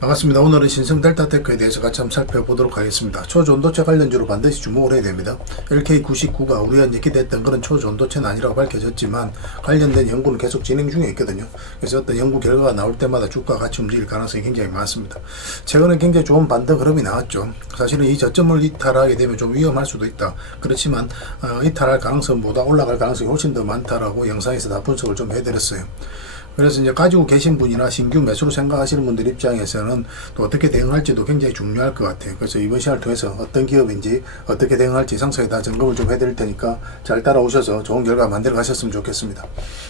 반갑습니다. 오늘은 신성 델타테크에 대해서 같이 한번 살펴보도록 하겠습니다. 초전도체 관련주로 반드시 주목을 해야 됩니다. LK99가 우리가 이제 기대했던 그런 초전도체는 아니라고 밝혀졌지만 관련된 연구는 계속 진행 중에 있거든요. 그래서 어떤 연구 결과가 나올 때마다 주가가 같이 움직일 가능성이 굉장히 많습니다. 최근에 굉장히 좋은 반등 흐름이 나왔죠. 사실은 이 저점을 이탈하게 되면 좀 위험할 수도 있다. 그렇지만 이탈할 가능성보다 올라갈 가능성이 훨씬 더 많다라고 영상에서 다 분석을 좀 해드렸어요. 그래서 이제 가지고 계신 분이나 신규 매수로 생각하시는 분들 입장에서는 또 어떻게 대응할지도 굉장히 중요할 것 같아요. 그래서 이번 시간을 통해서 어떤 기업인지 어떻게 대응할지 상세히 다 점검을 좀 해드릴 테니까 잘 따라오셔서 좋은 결과 만들어 가셨으면 좋겠습니다.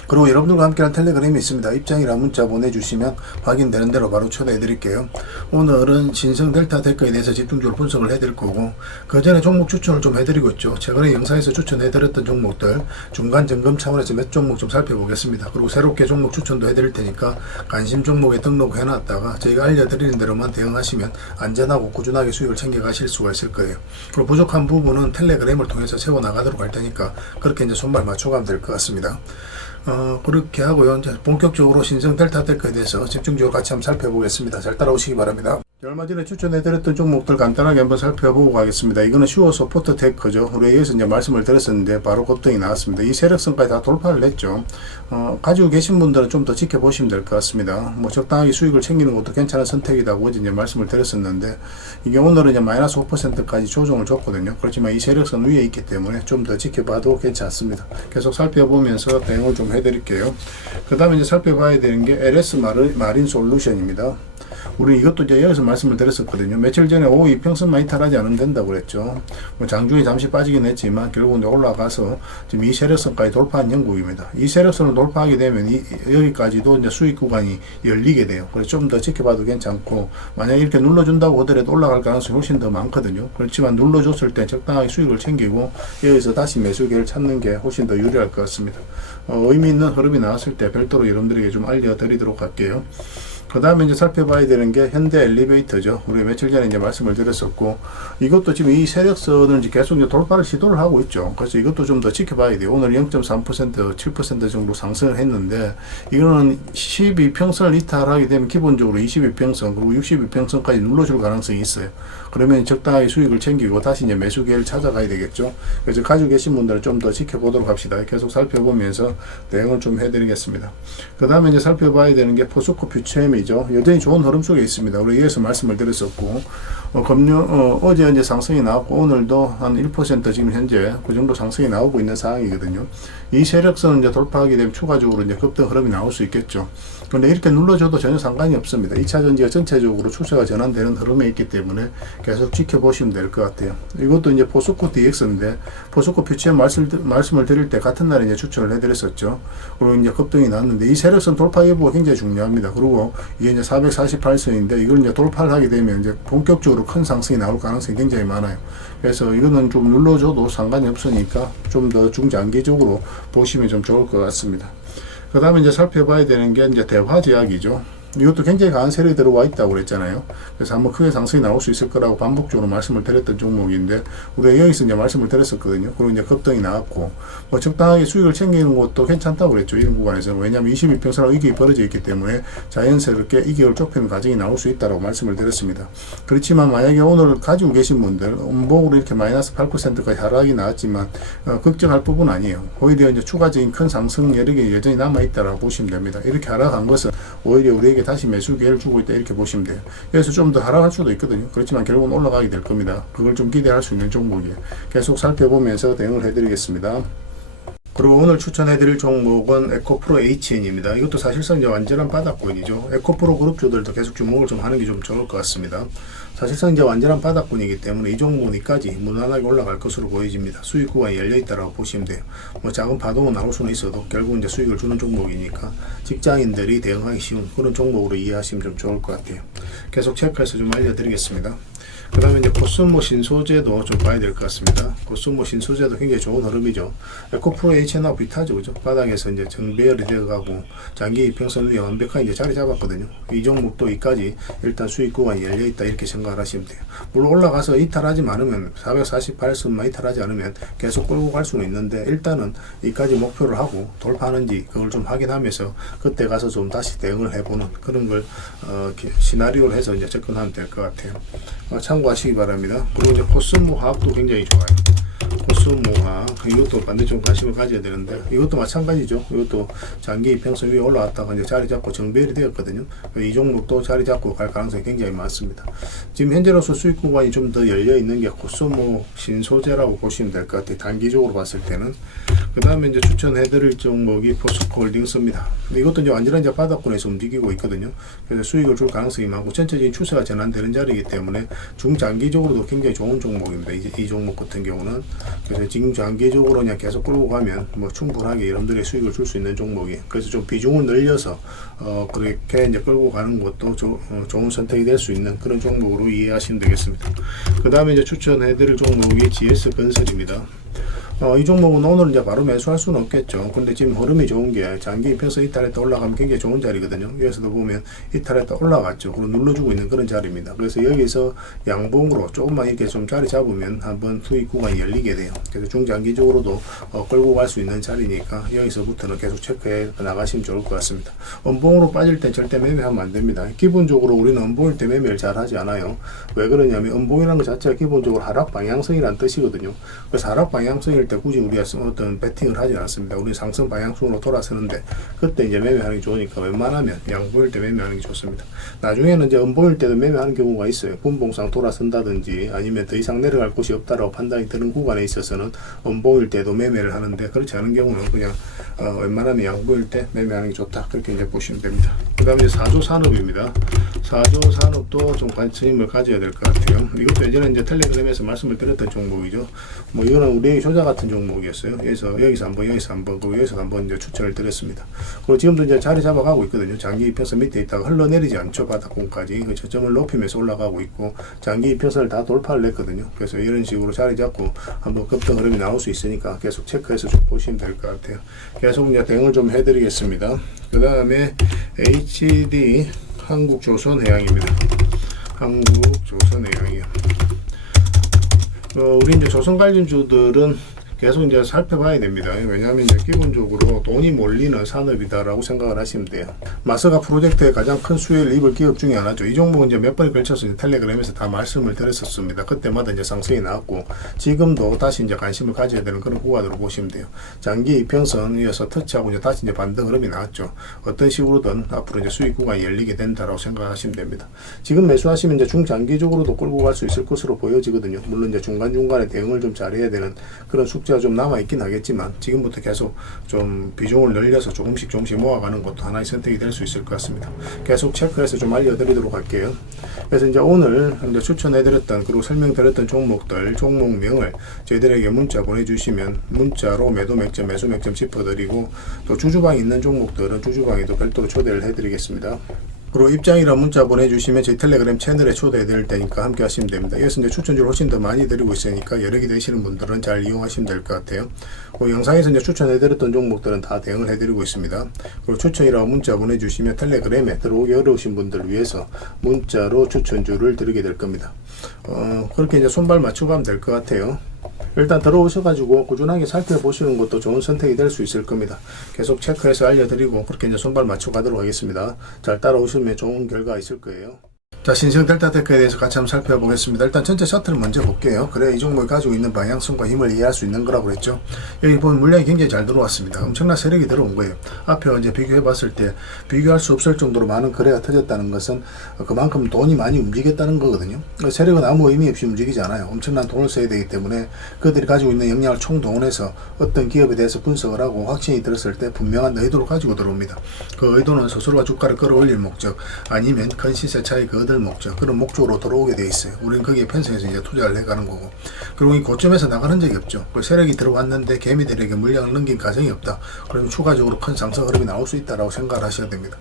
그리고 여러분들과 함께한 텔레그램이 있습니다. 입장이란 문자 보내주시면 확인되는 대로 바로 초대해 드릴게요. 오늘은 신성 델타테크에 대해서 집중적으로 분석을 해드릴 거고, 그 전에 종목 추천을 좀 해드리고 있죠. 최근에 영상에서 추천해드렸던 종목들 중간 점검 차원에서 몇 종목 좀 살펴보겠습니다. 그리고 새롭게 종목 추천도 해드릴 테니까 관심 종목에 등록해놨다가 저희가 알려드리는 대로만 대응하시면 안전하고 꾸준하게 수익을 챙겨가실 수가 있을 거예요. 그리고 부족한 부분은 텔레그램을 통해서 세워나가도록 할 테니까 그렇게 이제 손발 맞춰가면 될 것 같습니다. 그렇게 하고요. 이제 본격적으로 신성 델타테크에 대해서 집중적으로 같이 한번 살펴보겠습니다. 잘 따라오시기 바랍니다. 얼마 전에 추천해드렸던 종목들 간단하게 한번 살펴보고 가겠습니다. 이거는 슈어 서포트 테크죠. 우리 여기서 이제 말씀을 드렸었는데 바로 급등이 나왔습니다. 이 세력선까지 다 돌파를 했죠. 가지고 계신 분들은 좀 더 지켜보시면 될 것 같습니다. 뭐 적당하게 수익을 챙기는 것도 괜찮은 선택이라고 이제 말씀을 드렸었는데, 이게 오늘은 이제 마이너스 5%까지 조정을 줬거든요. 그렇지만 이 세력선 위에 있기 때문에 좀 더 지켜봐도 괜찮습니다. 계속 살펴보면서 대응을 좀 해드릴게요. 그 다음에 이제 살펴봐야 되는 게 LS 마린 솔루션입니다. 우리 이것도 이제 여기서 말씀을 드렸었거든요. 며칠 전에 5 이평선만 이탈하지 않으면 된다고 그랬죠. 뭐 장중에 잠시 빠지긴 했지만 결국은 올라가서 지금 이 세력선까지 돌파한 영국입니다. 이 세력선을 돌파하게 되면 여기까지도 이제 수익 구간이 열리게 돼요. 그래서 좀 더 지켜봐도 괜찮고, 만약 이렇게 눌러준다고 하더라도 올라갈 가능성이 훨씬 더 많거든요. 그렇지만 눌러줬을 때 적당하게 수익을 챙기고 여기서 다시 매수 기회를 찾는 게 훨씬 더 유리할 것 같습니다. 의미 있는 흐름이 나왔을 때 별도로 여러분들에게 좀 알려드리도록 할게요. 그 다음에 이제 살펴봐야 되는 게 현대 엘리베이터죠. 우리 며칠 전에 이제 말씀을 드렸었고, 이것도 지금 이 세력선을 이제 계속 이제 돌파를 시도를 하고 있죠. 그래서 이것도 좀 더 지켜봐야 돼요. 오늘 0.3%, 7% 정도 상승을 했는데, 이거는 12평선을 이탈하게 되면 기본적으로 22평선, 그리고 62평선까지 눌러줄 가능성이 있어요. 그러면 적당하게 수익을 챙기고 다시 이제 매수 기회를 찾아가야 되겠죠. 그래서 가지고 계신 분들은 좀 더 지켜보도록 합시다. 계속 살펴보면서 대응을 좀 해드리겠습니다. 그 다음에 이제 살펴봐야 되는 게 포스코 퓨처엠이죠. 여전히 좋은 흐름 속에 있습니다. 우리 위에서 말씀을 드렸었고, 어제 이제 상승이 나왔고, 오늘도 한 1% 지금 현재 그 정도 상승이 나오고 있는 상황이거든요. 이 세력선을 이제 돌파하게 되면 추가적으로 이제 급등 흐름이 나올 수 있겠죠. 그런데 이렇게 눌러줘도 전혀 상관이 없습니다. 2차 전지가 전체적으로 추세가 전환되는 흐름에 있기 때문에 계속 지켜보시면 될 것 같아요. 이것도 이제 포스코 DX인데, 포스코 퓨처엠 말씀을 드릴 때 같은 날에 이제 추천을 해드렸었죠. 그리고 이제 급등이 나왔는데, 이 세력선 돌파 여부가 굉장히 중요합니다. 그리고 이게 이제 448선인데, 이걸 이제 돌파를 하게 되면 이제 본격적으로 큰 상승이 나올 가능성이 굉장히 많아요. 그래서 이거는 좀 눌러줘도 상관이 없으니까 좀 더 중장기적으로 보시면 좀 좋을 것 같습니다. 그 다음에 이제 살펴봐야 되는 게 이제 대화제약이죠. 이것도 굉장히 강한 세력이 들어와 있다고 그랬잖아요. 그래서 한번 크게 상승이 나올 수 있을 거라고 반복적으로 말씀을 드렸던 종목인데, 우리가 여기서 이제 말씀을 드렸었거든요. 그리고 이제 급등이 나왔고, 뭐 적당하게 수익을 챙기는 것도 괜찮다고 그랬죠. 이런 구간에서. 왜냐하면 22평선하고 이격이 벌어져 있기 때문에 자연스럽게 이격을 좁히는 과정이 나올 수 있다고 말씀을 드렸습니다. 그렇지만 만약에 오늘 가지고 계신 분들, 음봉으로 이렇게 마이너스 8%까지 하락이 나왔지만, 걱정할 부분 아니에요. 오히려 이제 추가적인 큰 상승 여력이 여전히 남아있다라고 보시면 됩니다. 이렇게 하락한 것은 오히려 우리에게 다시 매수 기회를 주고 있다, 이렇게 보시면 돼요. 그래서 좀 더 하락할 수도 있거든요. 그렇지만 결국은 올라가게 될 겁니다. 그걸 좀 기대할 수 있는 종목이에요. 계속 살펴보면서 대응을 해드리겠습니다. 그리고 오늘 추천해드릴 종목은 에코프로 HN입니다. 이것도 사실상 이제 완전한 바닥권이죠. 에코프로 그룹주들도 계속 주목을 좀 하는 게 좀 좋을 것 같습니다. 사실상 이제 완전한 바닥권이기 때문에 이 종목까지 무난하게 올라갈 것으로 보여집니다. 수익 구간이 열려있다라고 보시면 돼요. 뭐 작은 파동은 나올 수는 있어도 결국 이제 수익을 주는 종목이니까 직장인들이 대응하기 쉬운 그런 종목으로 이해하시면 좀 좋을 것 같아요. 계속 체크해서 좀 알려드리겠습니다. 그 다음에 이제 코스모 신소재도 좀 봐야 될 것 같습니다. 코스모 신소재도 굉장히 좋은 흐름이죠. 에코프로 HN하고 비슷하죠, 그죠? 바닥에서 이제 정배열이 되어가고 장기 이평선 위에 완벽하게 이제 자리 잡았거든요. 이 종목도 이까지 일단 수익 구간이 열려 있다 이렇게 생각을 하시면 돼요. 물론 올라가서 이탈하지 않으면 448선만 이탈하지 않으면 계속 끌고 갈 수는 있는데 일단은 이까지 목표를 하고 돌파하는지 그걸 좀 확인하면서 그때 가서 좀 다시 대응을 해보는 그런 걸 시나리오를 해서 이제 접근하면 될 것 같아요. 참고하시기 바랍니다. 그리고 이제 코스모 화학도 굉장히 좋아요. 코스모화 이것도 반드시 좀 관심을 가져야 되는데 이것도 마찬가지죠. 이것도 장기 이평선 위에 올라왔다가 이제 자리 잡고 정배열이 되었거든요. 이 종목도 자리 잡고 갈 가능성이 굉장히 많습니다. 지금 현재로서 수익 구간이 좀 더 열려 있는 게 코스모 신소재라고 보시면 될 것 같아요. 단기적으로 봤을 때는. 그 다음에 이제 추천해드릴 종목이 포스코 홀딩스입니다. 이것도 이제 완전히 이제 바닥권에서 움직이고 있거든요. 그래서 수익을 줄 가능성이 많고 전체적인 추세가 전환되는 자리이기 때문에 중장기적으로도 굉장히 좋은 종목입니다. 이제 이 종목 같은 경우는 그래서 지금 장기적으로 그냥 계속 끌고 가면 뭐 충분하게 여러분들의 수익을 줄 수 있는 종목이. 그래서 좀 비중을 늘려서 그렇게 이제 끌고 가는 것도 좋은 선택이 될 수 있는 그런 종목으로 이해하시면 되겠습니다. 그 다음에 이제 추천해드릴 종목이 GS 건설입니다. 이 종목은 오늘 이제 바로 매수할 수는 없겠죠. 근데 지금 흐름이 좋은 게 장기 이평선 이탈했다 올라가면 굉장히 좋은 자리거든요. 여기서도 보면 이탈했다 올라갔죠. 그리고 눌러주고 있는 그런 자리입니다. 그래서 여기서 양봉으로 조금만 이렇게 좀 자리 잡으면 한번 수익 구간이 열리게 돼요. 그래서 중장기적으로도 끌고 갈 수 있는 자리니까 여기서부터는 계속 체크해 나가시면 좋을 것 같습니다. 음봉으로 빠질 땐 절대 매매하면 안 됩니다. 기본적으로 우리는 음봉일 때 매매를 잘 하지 않아요. 왜 그러냐면 음봉이라는 것 자체가 기본적으로 하락 방향성이라는 뜻이거든요. 그래서 하락 방향성일 때 굳이 우리가 어떤 배팅을 하지 않습니다. 우리 상승 방향성으로 돌아서는데 그때 이제 매매하는 게 좋으니까 웬만하면 양보일 때 매매하는 게 좋습니다. 나중에는 이제 음보일 때도 매매하는 경우가 있어요. 분봉상 돌아선다든지 아니면 더 이상 내려갈 곳이 없다라고 판단이 드는 구간에 있어서는 음보일 때도 매매를 하는데 그렇지 않은 경우는 그냥 웬만하면 양보일 때 매매하는 게 좋다 그렇게 이제 보시면 됩니다. 그 다음에 4조 산업입니다. 4조 산업도 좀 관심을 가져야 될 것 같아요. 이것도 예전에 이제 텔레그램에서 말씀을 드렸던 종목이죠. 뭐 이거는 우리의 효자 같은 종목이었어요. 여기서 한번 그리고 여기서 한번 이제 추천을 드렸습니다. 그리고 지금도 이제 자리 잡아가고 있거든요. 장기 이평선 밑에 있다가 흘러내리지 않죠. 바닥권까지 그 저점을 높이면서 올라가고 있고 장기 이평선을 다 돌파를 했거든요. 그래서 이런 식으로 자리 잡고 한번 급등 흐름이 나올 수 있으니까 계속 체크해서 좀 보시면 될 것 같아요. 계속 이제 대응을 좀 해드리겠습니다. 그 다음에 HD 한국조선해양입니다. 한국조선해양이요. 우리 이제 조선 관련주들은 계속 이제 살펴봐야 됩니다. 왜냐하면 이제 기본적으로 돈이 몰리는 산업이다라고 생각을 하시면 돼요. 마스가 프로젝트의 가장 큰 수혜를 입을 기업 중에 하나죠. 이 종목은 이제 몇 번에 걸쳐서 이제 텔레그램에서 다 말씀을 드렸었습니다. 그때마다 이제 상승이 나왔고 지금도 다시 이제 관심을 가져야 되는 그런 구간으로 보시면 돼요. 장기 이평선이어서 터치하고 이제 다시 이제 반등 흐름이 나왔죠. 어떤 식으로든 앞으로 이제 수익 구간이 열리게 된다라고 생각하시면 됩니다. 지금 매수하시면 이제 중장기적으로도 끌고 갈 수 있을 것으로 보여지거든요. 물론 이제 중간중간에 대응을 좀 잘해야 되는 그런 숙제가 좀 남아있긴 하겠지만 지금부터 계속 좀 비중을 늘려서 조금씩 모아가는 것도 하나의 선택이 될 수 있을 것 같습니다. 계속 체크해서 좀 알려드리도록 할게요. 그래서 이제 오늘 이제 추천해드렸던 그리고 설명드렸던 종목들 종목명을 저희들에게 문자 보내주시면 문자로 매도 맥점 매수 맥점 짚어드리고 또 주주방에 있는 종목들은 주주방에도 별도로 초대를 해드리겠습니다. 그리고 입장이랑 문자 보내주시면 저희 텔레그램 채널에 초대해 드릴 테니까 함께 하시면 됩니다. 여기서 이제 추천주를 훨씬 더 많이 드리고 있으니까 여러 개 되시는 분들은 잘 이용하시면 될 것 같아요. 영상에서 이제 추천해 드렸던 종목들은 다 대응을 해 드리고 있습니다. 그리고 추천이라고 문자 보내주시면 텔레그램에 들어오기 어려우신 분들을 위해서 문자로 추천주를 드리게 될 겁니다. 그렇게 이제 손발 맞추고 하면 될 것 같아요. 일단 들어오셔가지고 꾸준하게 살펴보시는 것도 좋은 선택이 될 수 있을 겁니다. 계속 체크해서 알려드리고 그렇게 이제 손발 맞춰 가도록 하겠습니다. 잘 따라오시면 좋은 결과 있을 거예요. 자, 신성 델타테크에 대해서 같이 한번 살펴보겠습니다. 일단 전체 차트를 먼저 볼게요. 그래야 이 종목이 가지고 있는 방향성과 힘을 이해할 수 있는 거라고 그랬죠. 여기 보면 물량이 굉장히 잘 들어왔습니다. 엄청난 세력이 들어온 거예요. 앞에 이제 비교해 봤을 때 비교할 수 없을 정도로 많은 거래가 터졌다는 것은 그만큼 돈이 많이 움직였다는 거거든요. 세력은 아무 의미 없이 움직이지 않아요. 엄청난 돈을 써야 되기 때문에 그들이 가지고 있는 역량을 총동원해서 어떤 기업에 대해서 분석을 하고 확신이 들었을 때 분명한 의도를 가지고 들어옵니다. 그 의도는 스스로가 주가를 끌어올릴 목적 아니면 큰 시세 차익 만들 목적, 그런 목적으로 들어오게 돼 있어요. 우리는 거기에 편성해서 이제 투자를 해가는 거고, 그리고 이 고점에서 나가는 적이 없죠. 그 세력이 들어왔는데 개미들에게 물량을 넘긴 가정이 없다. 그러면 추가적으로 큰 상승 흐름이 나올 수 있다라고 생각을 하셔야 됩니다.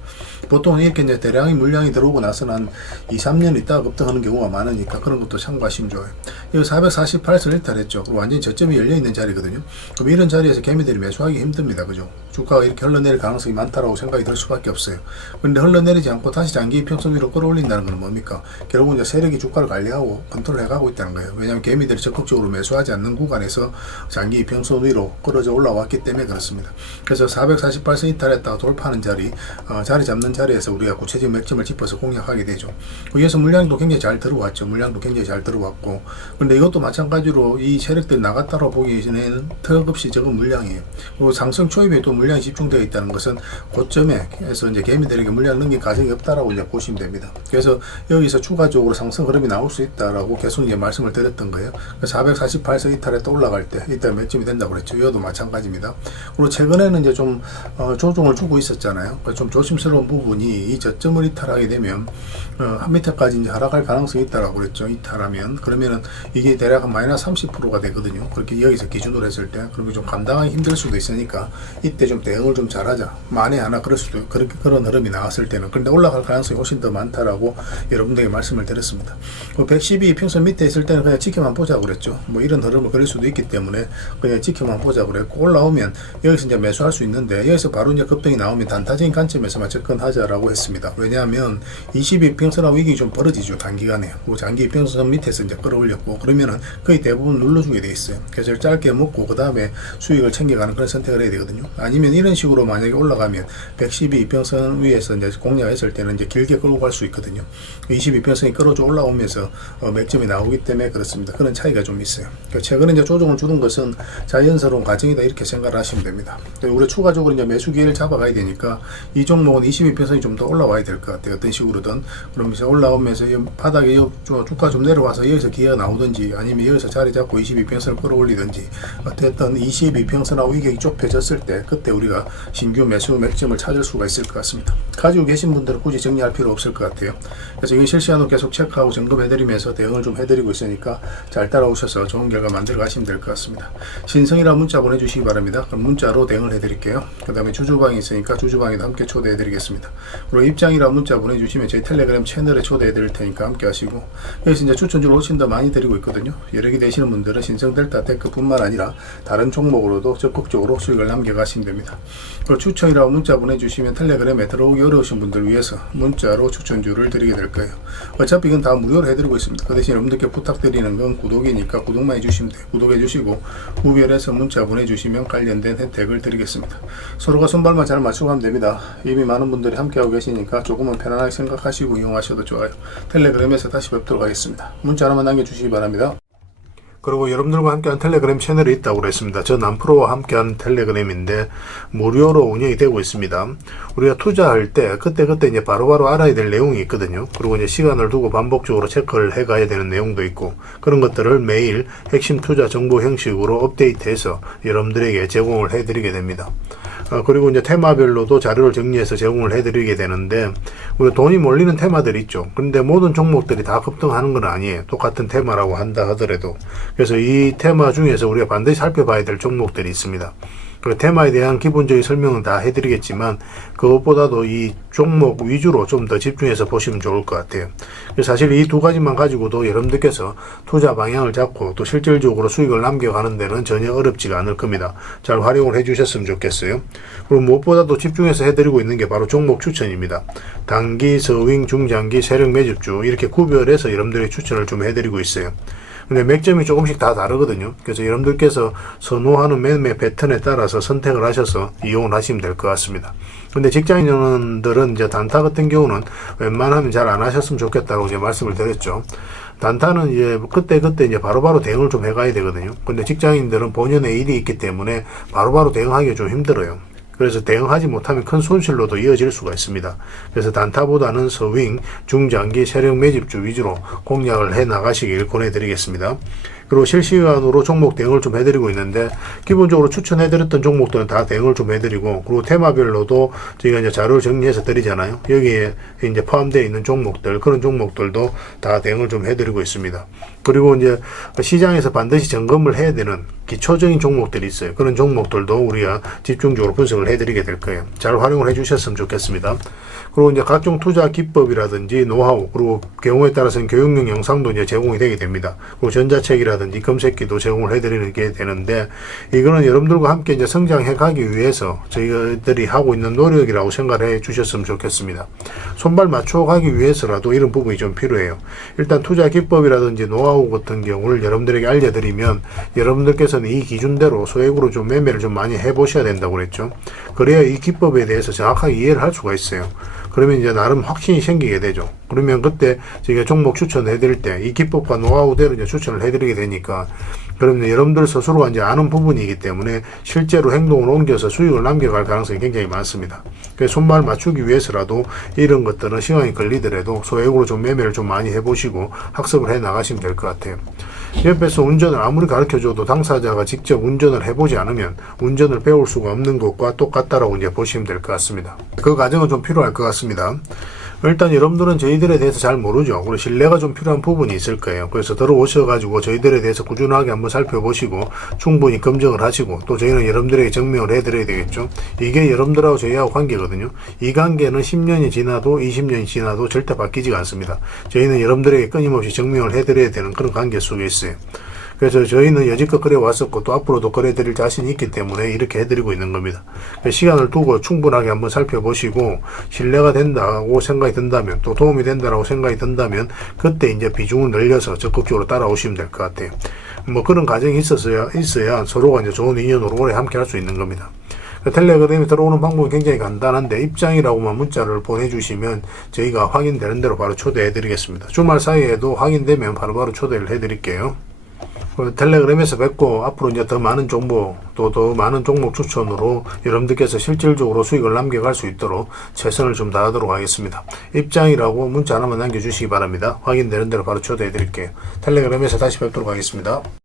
보통은 이렇게 이제 대량의 물량이 들어오고 나서는 한 2, 3년 있다가 급등하는 경우가 많으니까 그런 것도 참고하시면 좋아요. 이거 448선 일탈했죠. 완전히 저점이 열려있는 자리거든요. 그럼 이런 자리에서 개미들이 매수하기 힘듭니다. 그죠? 주가가 이렇게 흘러내릴 가능성이 많다라고 생각이 들 수밖에 없어요. 그런데 흘러내리지 않고 다시 장기 이평선 위로 끌어올린다는 건 뭡니까? 결국은 이제 세력이 주가를 관리하고 컨트롤 해가고 있다는 거예요. 왜냐하면 개미들이 적극적으로 매수하지 않는 구간에서 장기 이평선 위로 끌어져 올라왔기 때문에 그렇습니다. 그래서 448선 이탈했다가 돌파하는 자리, 자리 잡는 자리에서 우리가 구체적인 맥점을 짚어서 공략하게 되죠. 위에서 물량도 굉장히 잘 들어왔죠. 물량도 굉장히 잘 들어왔고, 그런데 이것도 마찬가지로 이 세력들이 나갔다고 보기 전에는 턱없이 적은 물량이에요. 그리고 상승 초입에 또 물량이 집중되어 있다는 것은 고점에서 이제 개미들에게 물량을 넘긴 가정이 없다라고 이제 보시면 됩니다. 그래서 여기서 추가적으로 상승 흐름이 나올 수 있다라고 계속 이제 말씀을 드렸던 거예요. 448선 이탈에 또 올라갈 때 이때 맥점이 된다고 그랬죠. 이것도 마찬가지입니다. 그리고 최근에는 이제 좀 조정을 주고 있었잖아요. 좀 조심스러운 부분이 이 저점을 이탈하게 되면 한 밑에까지 이제 하락할 가능성이 있다라고 그랬죠. 이탈하면 그러면은 이게 대략 한 마이너스 30%가 되거든요. 그렇게 여기서 기준으로 했을 때 그러면 좀 감당하기 힘들 수도 있으니까 이때 좀 대응을 좀 잘하자. 만에 하나 그럴 수도 그런 흐름이 나왔을 때는. 그런데 올라갈 가능성이 훨씬 더 많다라고 여러분들에게 말씀을 드렸습니다. 112 평선 밑에 있을 때는 그냥 지켜만 보자고 그랬죠. 뭐 이런 흐름을 그릴 수도 있기 때문에 그냥 지켜만 보자고 그랬고, 올라오면 여기서 이제 매수할 수 있는데 여기서 바로 이제 급등이 나오면 단타적인 관점에서만 접근하자라고 했습니다. 왜냐하면 22평선하고 이게 좀 벌어지죠. 단기간에. 그리고 장기 평선 밑에서 이제 끌어올렸고, 그러면은 거의 대부분 눌러주게 돼 있어요. 그래서 짧게 먹고 그 다음에 수익을 챙겨가는 그런 선택을 해야 되거든요. 아니면 이런 식으로 만약에 올라가면 112평선 위에서 이제 공략했을 때는 이제 길게 끌고 갈 수 있거든요. 22평선이 끌어져 올라오면서 맥점이 나오기 때문에 그렇습니다. 그런 차이가 좀 있어요. 그러니까 최근에 이제 조정을 주는 것은 자연스러운 과정이다, 이렇게 생각을 하시면 됩니다. 우리 추가적으로 이제 매수 기회를 잡아가야 되니까 이 종목은 22평선이 좀 더 올라와야 될 것 같아요. 어떤 식으로든. 그러면서 올라오면서 바닥에 주가 좀 내려와서 여기서 기회가 나오든지, 아니면 여기서 자리 잡고 22평선을 끌어올리든지, 어쨌든 22평선하고 이격이 좁혀졌을 때 그때 우리가 신규 매수 맥점을 찾을 수가 있을 것 같습니다. 가지고 계신 분들은 굳이 정리할 필요 없을 것 같아요. 그래서 이건 실시간으로 계속 체크하고 점검해드리면서 대응을 좀 해드리고 있으니까 잘 따라오셔서 좋은 결과 만들어 가시면 될 것 같습니다. 신성이라 문자 보내주시기 바랍니다. 그럼 문자로 대응을 해드릴게요. 그 다음에 주주방이 있으니까 주주방에도 함께 초대해드리겠습니다. 그리고 입장이라 문자 보내주시면 저희 텔레그램 채널에 초대해드릴 테니까 함께 하시고, 여기서 이제 추천주를 훨씬 더 많이 드리고 있거든요. 여력이 되시는 분들은 신성 델타 테크 뿐만 아니라 다른 종목으로도 적극적으로 수익을 남겨가시면 됩니다. 그리고 추천이라고 문자 보내주시면 텔레그램에 들어오기 어려우신 분들 위해서 문자로 추천주를 드리게 될 거예요. 어차피 이건 다 무료로 해드리고 있습니다. 그 대신 여러분들께 부탁드리는 건 구독이니까 구독만 해주시면 돼요. 구독해주시고 구별해서 문자 보내주시면 관련된 혜택을 드리겠습니다. 서로가 손발만 잘 맞추고 가면 됩니다. 이미 많은 분들이 함께하고 계시니까 조금은 편안하게 생각하시고 이용하셔도 좋아요. 텔레그램에서 다시 뵙도록 하겠습니다. 문자 하나만 남겨주시기 바랍니다. 그리고 여러분들과 함께한 텔레그램 채널이 있다고 그랬습니다. 저 남프로와 함께한 텔레그램인데 무료로 운영이 되고 있습니다. 우리가 투자할 때 그때 이제 바로바로 알아야 될 내용이 있거든요. 그리고 이제 시간을 두고 반복적으로 체크를 해 가야 되는 내용도 있고, 그런 것들을 매일 핵심 투자 정보 형식으로 업데이트해서 여러분들에게 제공을 해 드리게 됩니다. 그리고 이제 테마별로도 자료를 정리해서 제공을 해드리게 되는데, 우리 돈이 몰리는 테마들이 있죠. 그런데 모든 종목들이 다 급등하는 건 아니에요. 똑같은 테마라고 한다 하더라도. 그래서 이 테마 중에서 우리가 반드시 살펴봐야 될 종목들이 있습니다. 그 테마에 대한 기본적인 설명은 다 해드리겠지만 그것보다도 이 종목 위주로 좀 더 집중해서 보시면 좋을 것 같아요. 사실 이 두 가지만 가지고도 여러분들께서 투자 방향을 잡고 또 실질적으로 수익을 남겨가는 데는 전혀 어렵지가 않을 겁니다. 잘 활용을 해주셨으면 좋겠어요. 그리고 무엇보다도 집중해서 해드리고 있는 게 바로 종목 추천입니다. 단기, 서윙, 중장기, 세력 매집주 이렇게 구별해서 여러분들의 추천을 좀 해드리고 있어요. 근데 맥점이 조금씩 다 다르거든요. 그래서 여러분들께서 선호하는 매매 패턴에 따라서 선택을 하셔서 이용을 하시면 될 것 같습니다. 근데 직장인들은 이제 단타 같은 경우는 웬만하면 잘 안 하셨으면 좋겠다고 이제 말씀을 드렸죠. 단타는 이제 그때 이제 바로바로 대응을 좀 해가야 되거든요. 근데 직장인들은 본연의 일이 있기 때문에 바로바로 대응하기가 좀 힘들어요. 그래서 대응하지 못하면 큰 손실로도 이어질 수가 있습니다. 그래서 단타보다는 서윙, 중장기, 세력 매집주 위주로 공략을 해 나가시길 권해드리겠습니다. 그리고 실시간으로 종목 대응을 좀 해드리고 있는데, 기본적으로 추천해드렸던 종목들은 다 대응을 좀 해드리고, 그리고 테마별로도 저희가 이제 자료를 정리해서 드리잖아요. 여기에 이제 포함되어 있는 종목들, 그런 종목들도 다 대응을 좀 해드리고 있습니다. 그리고 이제 시장에서 반드시 점검을 해야 되는 기초적인 종목들이 있어요. 그런 종목들도 우리가 집중적으로 분석을 해드리게 될 거예요. 잘 활용을 해주셨으면 좋겠습니다. 그리고 이제 각종 투자 기법이라든지 노하우, 그리고 경우에 따라서는 교육용 영상도 이제 제공이 되게 됩니다. 그리고 전자책이라든지 검색기도 제공을 해드리는 게 되는데, 이거는 여러분들과 함께 이제 성장해 가기 위해서 저희들이 하고 있는 노력이라고 생각해 주셨으면 좋겠습니다. 손발 맞춰 가기 위해서라도 이런 부분이 좀 필요해요. 일단 투자 기법이라든지 노하우 같은 경우를 여러분들에게 알려드리면, 여러분들께서는 이 기준대로 소액으로 좀 매매를 좀 많이 해보셔야 된다고 그랬죠. 그래야 이 기법에 대해서 정확하게 이해를 할 수가 있어요. 그러면 이제 나름 확신이 생기게 되죠. 그러면 그때 저희가 종목 추천해 드릴 때 이 기법과 노하우대로 이제 추천을 해 드리게 되니까, 그러면 여러분들 스스로가 이제 아는 부분이기 때문에 실제로 행동을 옮겨서 수익을 남겨갈 가능성이 굉장히 많습니다. 그래서 손발 맞추기 위해서라도 이런 것들은 시간이 걸리더라도 소액으로 좀 매매를 좀 많이 해보시고 학습을 해 나가시면 될 것 같아요. 옆에서 운전을 아무리 가르쳐줘도 당사자가 직접 운전을 해보지 않으면 운전을 배울 수가 없는 것과 똑같다라고 이제 보시면 될 것 같습니다. 그 과정은 좀 필요할 것 같습니다. 일단 여러분들은 저희들에 대해서 잘 모르죠. 그리고 신뢰가 좀 필요한 부분이 있을 거예요. 그래서 들어오셔가지고 저희들에 대해서 꾸준하게 한번 살펴보시고 충분히 검증을 하시고, 또 저희는 여러분들에게 증명을 해드려야 되겠죠. 이게 여러분들하고 저희하고 관계거든요. 이 관계는 10년이 지나도 20년이 지나도 절대 바뀌지가 않습니다. 저희는 여러분들에게 끊임없이 증명을 해드려야 되는 그런 관계 속에 있어요. 그래서 저희는 여지껏 그래 왔었고 또 앞으로도 그래 드릴 자신이 있기 때문에 이렇게 해드리고 있는 겁니다. 시간을 두고 충분하게 한번 살펴보시고 신뢰가 된다고 생각이 든다면, 또 도움이 된다고 생각이 든다면 그때 이제 비중을 늘려서 적극적으로 따라오시면 될 것 같아요. 뭐 그런 과정이 있어야 서로가 이제 좋은 인연으로 오래 함께 할 수 있는 겁니다. 텔레그램에 들어오는 방법은 굉장히 간단한데, 입장이라고만 문자를 보내주시면 저희가 확인되는 대로 바로 초대해 드리겠습니다. 주말 사이에도 확인되면 바로바로 초대를 해 드릴게요. 텔레그램에서 뵙고, 앞으로 이제 더 많은 정보, 또 더 많은 종목 추천으로 여러분들께서 실질적으로 수익을 남겨갈 수 있도록 최선을 좀 다하도록 하겠습니다. 입장이라고 문자 하나만 남겨주시기 바랍니다. 확인되는 대로 바로 초대해 드릴게요. 텔레그램에서 다시 뵙도록 하겠습니다.